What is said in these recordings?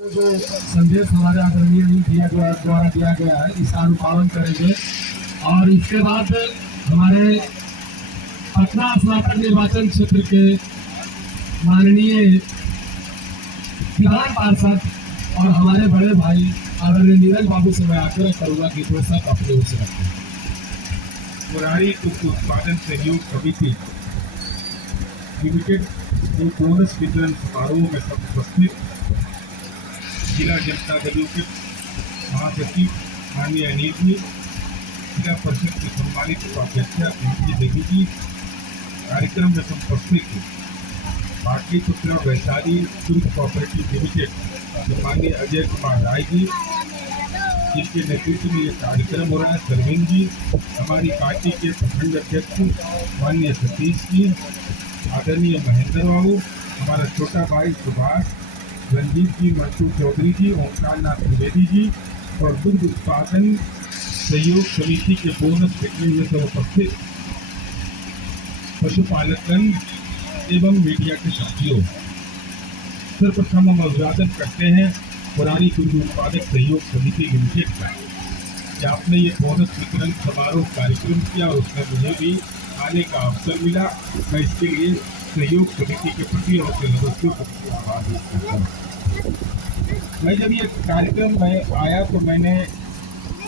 जो संदेश हमारे आदरणीय मीडिया द्वारा दिया गया है, इसका अनुपालन करेंगे। और इसके बाद हमारे पटना स्नातक निर्वाचन क्षेत्र के माननीय विधान पार्षद और हमारे बड़े भाई आदरणीय नीरज बाबू से मैं आग्रह करूंगा कि वो सब अपने ओर से रखें। मुरारी दुग्ध उत्पादन सहयोग समिति लिमिटेड को बोनस वितरण समारोह में सब उपस्थित जिला जनता दलों के महासचिव माननीय अनिल जी, जिला परिषद के सम्मानित उपाध्यक्षा देवी जी, कार्यक्रम में उपस्थित पाटलिपुत्र वैशाली दुग्ध कोऑपरेटिव लिमिटेड माननीय अजय कुमार राय जी, जिनके नेतृत्व में ये कार्यक्रम हो रहा है, सरविंद जी, हमारी पार्टी के प्रखंड अध्यक्ष माननीय सतीश जी, आदरणीय महेंद्र बाबू, हमारा छोटा भाई सुभाष, रंजीत जी, मंसूर चौधरी जी, ओंकार नाथ त्रिवेदी जी और दुग्ध उत्पादन सहयोग समिति के बोनस वितरण में सब उपस्थित पशुपालकगण एवं मीडिया के साथियों, सर्वप्रथम हम अभिवादन करते हैं मुरारी दुग्ध उत्पादक सहयोग समिति लिमिटेड का कि आपने ये बोनस वितरण समारोह कार्यक्रम किया और उसमें मुझे भी आने का अवसर मिला। मैं इसके लिए सहयोग समिति के प्रति और सदस्यों को आभार व्यक्त करता हूँ। मैं जब ये कार्यक्रम में आया तो मैंने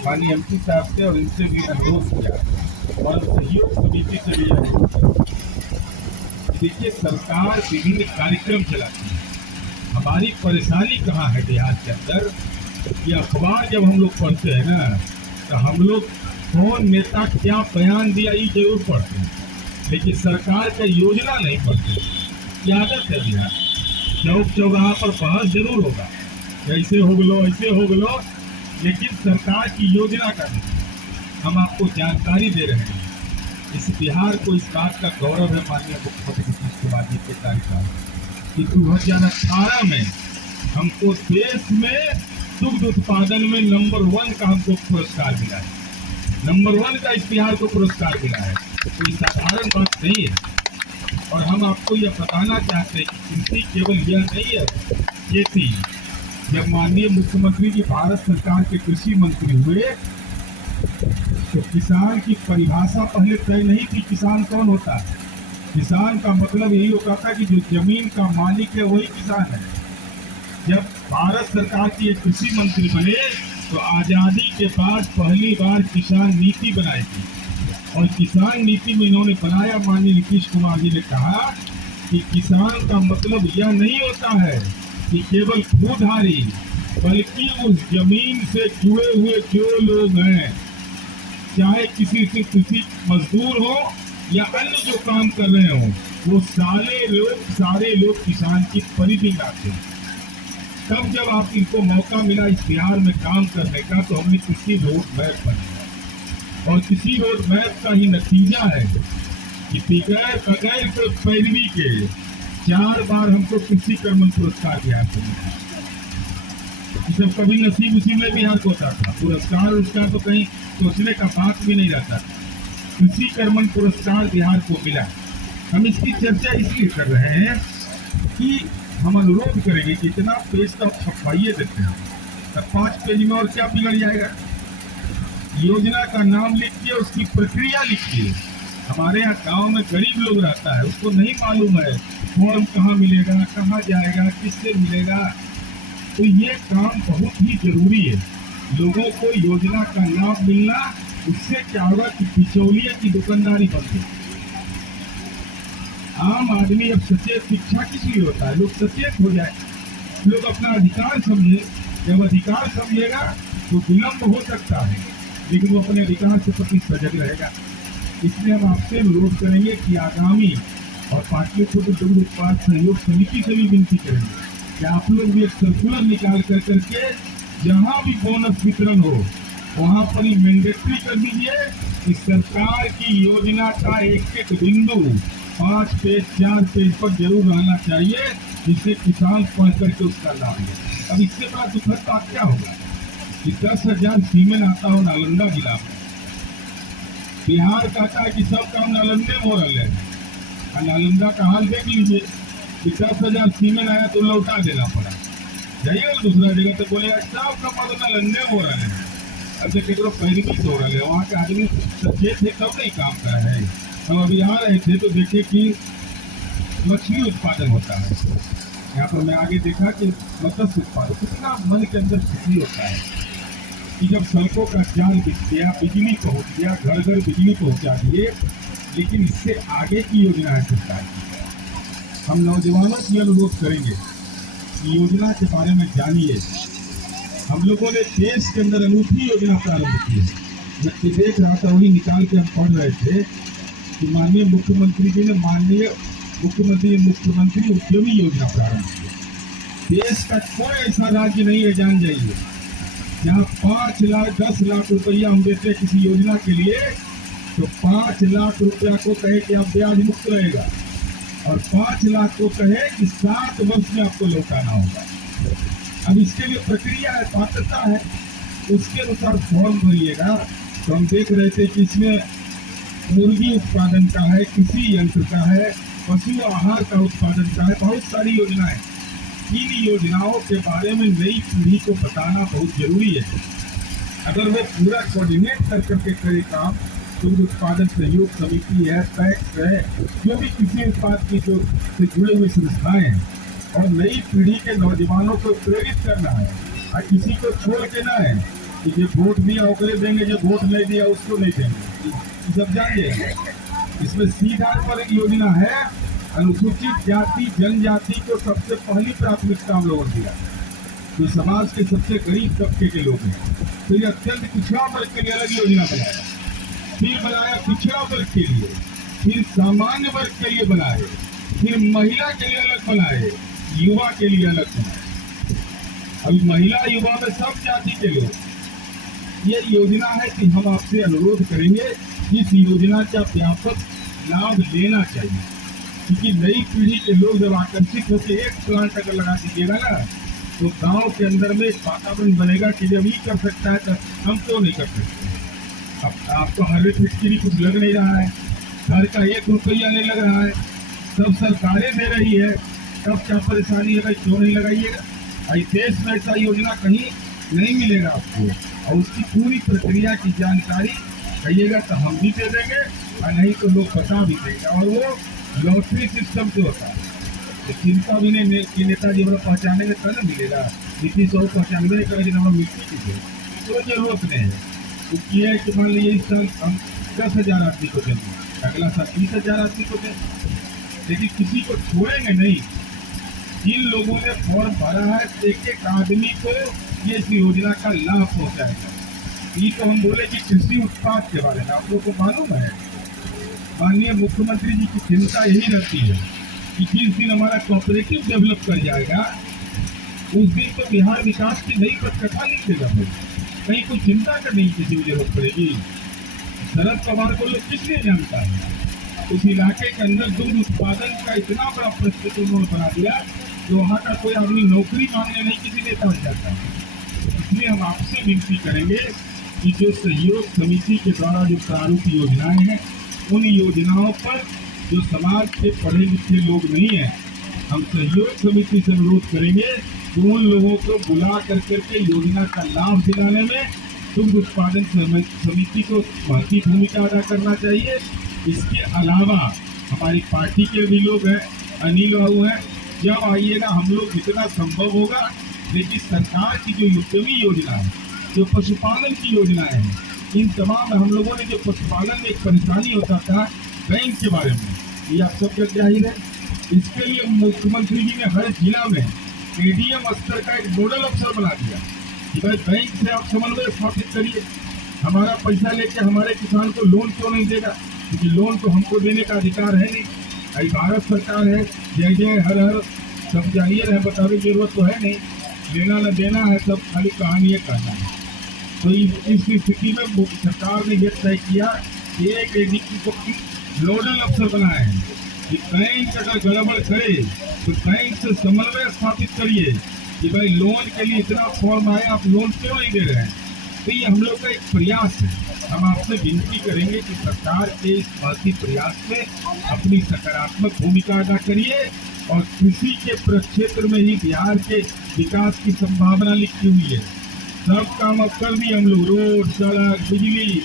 माननीय एमपी साहब से और इनसे भी अनुरोध किया और सहयोग समिति से भी अनुरोध किया। देखिए, सरकार विभिन्न कार्यक्रम चलाती है, हमारी परेशानी कहाँ है बिहार के अंदर, ये अखबार जब हम लोग पढ़ते हैं ना तो हम लोग कौन नेता क्या बयान दिया ये जरूर पढ़ते हैं, लेकिन सरकार का योजना नहीं पढ़ते। ये आदत है बिहार, चौक चौराहा पर बहस जरूर होगा, ऐसे हो गलो ऐसे हो गलो, लेकिन सरकार की योजना का नहीं। हम आपको जानकारी दे रहे हैं। इस बिहार को इस बात का गौरव है माननीय मुख्यमंत्री नीतीश कुमार जी के कार्यकाल कि 2018 में हमको देश में दुग्ध उत्पादन में नंबर 1 का हमको पुरस्कार मिला है। नंबर 1 का इस बिहार को पुरस्कार मिला है, कोई साधारण बात नहीं है। और हम आपको यह बताना चाहते हैं कि कृषि केवल यह नहीं है खेती। जब माननीय मुख्यमंत्री जी भारत सरकार के कृषि मंत्री हुए तो किसान की परिभाषा पहले तय नहीं थी। किसान कौन होता है? किसान का मतलब यही होता था कि जो जमीन का मालिक है वही किसान है। जब भारत सरकार की एक कृषि मंत्री बने तो आजादी के बाद पहली बार किसान नीति बनाई थी और किसान नीति में इन्होंने बनाया, माननीय नीतीश कुमार जी ने कहा कि किसान का मतलब यह नहीं होता है कि केवल भूधारी, बल्कि उस जमीन से जुड़े हुए जो लोग हैं, चाहे किसी से कृषि मजदूर हो या अन्य जो काम कर रहे हो, वो सारे लोग किसान की परिधि में आते हैं। तब जब आप इनको मौका मिला इस बिहार में काम करने का तो हमने कृषि रोड मैप बनाया और कृषि रोड मैप का ही नतीजा है कि बगैर पैरवी के 4 बार हमको कृषि कर्मण पुरस्कार बिहार को मिला। सब कभी नसीब उसी में बिहार को होता था, पुरस्कार उसका तो कहीं सोचने का बात भी नहीं रहता। कृषि कर्मण पुरस्कार बिहार को मिला। हम इसकी चर्चा इसलिए कर रहे हैं कि हम अनुरोध करेंगे कि इतना पेज तो छपवाइए देते हैं, तब 5 पेज में और क्या बिगड़ जाएगा। योजना का नाम लिखिए, उसकी प्रक्रिया लिखिए। हमारे यहाँ गांव में गरीब लोग रहता है, उसको नहीं मालूम है फॉर्म कहाँ मिलेगा, कहाँ जाएगा, किससे मिलेगा। तो ये काम बहुत ही जरूरी है। लोगों को योजना का लाभ मिलना, उससे क्या होगा कि बिचौलिए की दुकानदारी बंद हो। आम आदमी अब सचेत, शिक्षा किस लिए होता है, लोग सचेत हो जाए, लोग अपना अधिकार समझे। जब अधिकार समझेगा तो विलम्ब हो सकता है, लेकिन वो अपने अधिकार के प्रति सजग रहेगा। इसलिए हम आपसे अनुरोध करेंगे कि आगामी और पाटलिपुत्र दुग्ध उत्पाद सहयोग समिति से भी विनती करेंगे कि आप लोग भी एक सर्कुलर निकाल करके जहाँ भी बोनस वितरण हो वहाँ पर ही मैंडेटरी कर दीजिए कि सरकार की योजना का एक बिंदु 5 पेज 4 पेज पर जरूर रहना चाहिए, जिससे किसान पढ़ करके उसका लाभ ले। अब इससे बड़ा दुखद बात क्या होगा कि 10,000 सीमेंट आता हो नालंदा जिला में। बिहार कहता है कि सब काम नालंदे में हो रहे हैं, नालंदा का हाल देख लीजिए कि 10,000 सीमेंट आया तो लौटा देना पड़ा। जाइएगा ना दूसरा जगह तो बोलेगा आपका पता लंडे हो रहा है, अब तो केकरो पैरवी हो रहा है, वहाँ के आदमी सचेत थे तब नहीं काम कर रहे हैं। हम अभी आ रहे थे तो देखे कि मछली उत्पादन होता है यहाँ पर। मैं आगे देखा कि मत्स्य उत्पादन, कितना मन के अंदर खुशी होता है कि जब सड़कों का जाल बिक गया, बिजली पहुंच गया, घर घर बिजली पहुंचा दिए, लेकिन इससे आगे की योजना है सरकार की। हम नौजवानों की अनुरोध करेंगे कि योजना के बारे में जानिए। हम लोगों ने देश के अंदर अनूठी योजना प्रारंभ की है। मैं देख रहा था, वही निकाल के हम पढ़ रहे थे कि माननीय मुख्यमंत्री जी ने मुख्यमंत्री उद्यमी योजना प्रारंभ की। देश का कोई ऐसा राज्य नहीं है, जान जाइए, जहाँ 5 लाख 10 लाख रुपया हम देते हैं किसी योजना के लिए, तो 5 लाख रुपया को कहे कि आप ब्याज मुक्त रहेगा, और 5 लाख को कहे कि 7 वर्ष में आपको लौटाना होगा। अब इसके लिए प्रक्रिया है, पात्रता है, उसके अनुसार फॉर्म भरिएगा। तो हम देख रहे थे कि इसमें मुर्गी उत्पादन का है, कृषि यंत्र का है, पशु आहार का उत्पादन का है, बहुत सारी योजनाएं। इन योजनाओं के बारे में नई पीढ़ी को बताना बहुत जरूरी है। अगर वो पूरा कोऑर्डिनेट कर करके करे काम, दुग्ध उत्पादन सहयोग समिति है, पैक्स है, जो भी कृषि उत्पाद की जो से जुड़े हुए संस्थाएं हैं, और नई पीढ़ी के नौजवानों को प्रेरित करना है, और किसी को छोड़ के ना है कि जो वोट दिया ओकरे देंगे, जो वोट नहीं दिया उसको नहीं देंगे, सब जानिए। इसमें सीधा पर योजना है, अनुसूचित जाति जनजाति को सबसे पहली प्राथमिकता हम लोगों ने दिया, जो समाज के सबसे गरीब तबके के लोग हैं। फिर अत्यंत पिछड़ा वर्ग के लिए अलग योजना बनाया, फिर बनाया पिछड़ा वर्ग के लिए, फिर सामान्य वर्ग के लिए बनाए, फिर महिला के लिए अलग बनाए, युवा के लिए अलग बनाए। अभी महिला युवा में सब जाति के लोग, ये योजना है कि हम आपसे अनुरोध करेंगे इस योजना का व्यापक लाभ लेना चाहिए, क्योंकि नई पीढ़ी के लोग जब आकर्षित होकर एक प्लांट अगर लगा दीजिएगा ना, तो गांव के अंदर में एक वातावरण बनेगा कि जब ये कर सकता है तो हम क्यों नहीं कर सकते। अब आपको हर फैक्ट्री कुछ लग नहीं रहा है, घर का 1 रुपया नहीं लग रहा है, सब सरकारें दे रही है, तब क्या परेशानी है भाई, क्यों नहीं लगाइएगा। इस देश में ऐसा योजना कहीं नहीं मिलेगा आपको, और उसकी पूरी प्रक्रिया की जानकारी कहिएगा तो हम भी दे देंगे, और नहीं तो लोग बता भी देंगे। और वो लॉटरी सिस्टम से होता है, तो चिंता भी नहीं कि नेताजी हमारा पहचाने में कल मिलेगा, नीतीश और पहचानवे नहीं करेगी हमारा मिट्टी की तो जरूरत नहीं है। क्योंकि है कि मान लीजिए इस साल हम 10,000 आदमी को देंगे, अगला साल 30,000 आदमी को देंगे, लेकिन किसी को छोड़ेंगे नहीं। जिन लोगों ने फॉर्म भरा है, एक आदमी को ये इस योजना का लाभ पहुंचाएगा। ये तो हम बोले कि कृषि उत्पाद के बारे में आप लोग को मालूम है, माननीय मुख्यमंत्री जी की चिंता यही रहती है कि जिस दिन हमारा कोऑपरेटिव डेवलप कर जाएगा, उस दिन तो बिहार विकास की नई पटकथा लिखेगा भाई, कहीं कोई चिंता करने की किसी की जरूरत पड़ेगी। शरद पवार को लोग किस लिए जानता है, उस इलाके के अंदर दुग्ध उत्पादन का इतना बड़ा प्रश्न उन्होंने बना दिया कि वहाँ का कोई आदमी नौकरी मांगने नहीं किसी नेता हो जाता है। इसलिए हम आपसे विनती करेंगे कि जो सहयोग समिति के द्वारा जो प्रारूप योजनाएं हैं, उन योजनाओं पर जो समाज के पढ़े लिखे लोग नहीं हैं, हम सहयोग समिति से अनुरोध करेंगे कि उन लोगों को बुला करके योजना का लाभ दिलाने में दुग्ध उत्पादन समिति को महत्वपूर्ण भूमिका अदा करना चाहिए। इसके अलावा हमारी पार्टी के भी लोग हैं, अनिल बाबू हैं, जब आइएगा हम लोग जितना संभव होगा, लेकिन सरकार की जो उद्यमी योजना है, जो पशुपालन की योजनाएं हैं, इन तमाम हम लोगों ने जो पशुपालन में एक परेशानी होता था बैंक के बारे में, ये आप सब जाहिर है। इसके लिए मुख्यमंत्री जी ने हर जिला में एडीएम स्तर का एक नोडल अफसर बना दिया कि भाई बैंक से आप समन्वय स्थापित करिए, हमारा पैसा लेके हमारे किसान को लोन क्यों नहीं देगा, क्योंकि लोन तो हमको देने का अधिकार है नहीं। अभी भारत सरकार है, जय जय हर हर सब जाहिए रहे, बताने की जरूरत तो है नहीं, लेना न देना है, सब खाली कहानी है कहना है। तो इस स्थिति में सरकार ने यह तय किया कि एक एडीसी को नोडल अफसर बनाए हैं कि बैंक अगर गड़बड़ करे तो बैंक से समन्वय स्थापित करिए कि भाई लोन के लिए इतना फॉर्म आया, आप लोन क्यों नहीं दे रहे हैं। तो ये हम लोग का एक प्रयास है, हम आपसे विनती करेंगे कि सरकार के इस महती प्रयास में अपनी सकारात्मक भूमिका अदा करिए, और कृषि के प्रक्षेत्र में ही बिहार के विकास की संभावना लिखी हुई है। सब काम अब कर दिए हम लोग, रोड, सड़क, बिजली,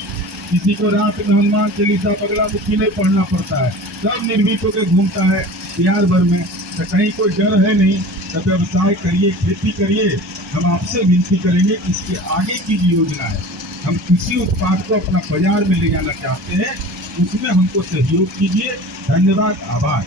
किसी को रात में हनुमान चालीसा बगला मुखी नहीं पढ़ना पड़ता है, सब निर्भीक होकर घूमता है बिहार भर में। तो कहीं कोई डर है नहीं, तो व्यवसाय करिए, खेती करिए। हम आपसे विनती करेंगे कि इसके आगे की जो योजना है, हम किसी उत्पाद को अपना बाजार में ले जाना चाहते हैं, उसमें हमको सहयोग कीजिए। धन्यवाद, आभार।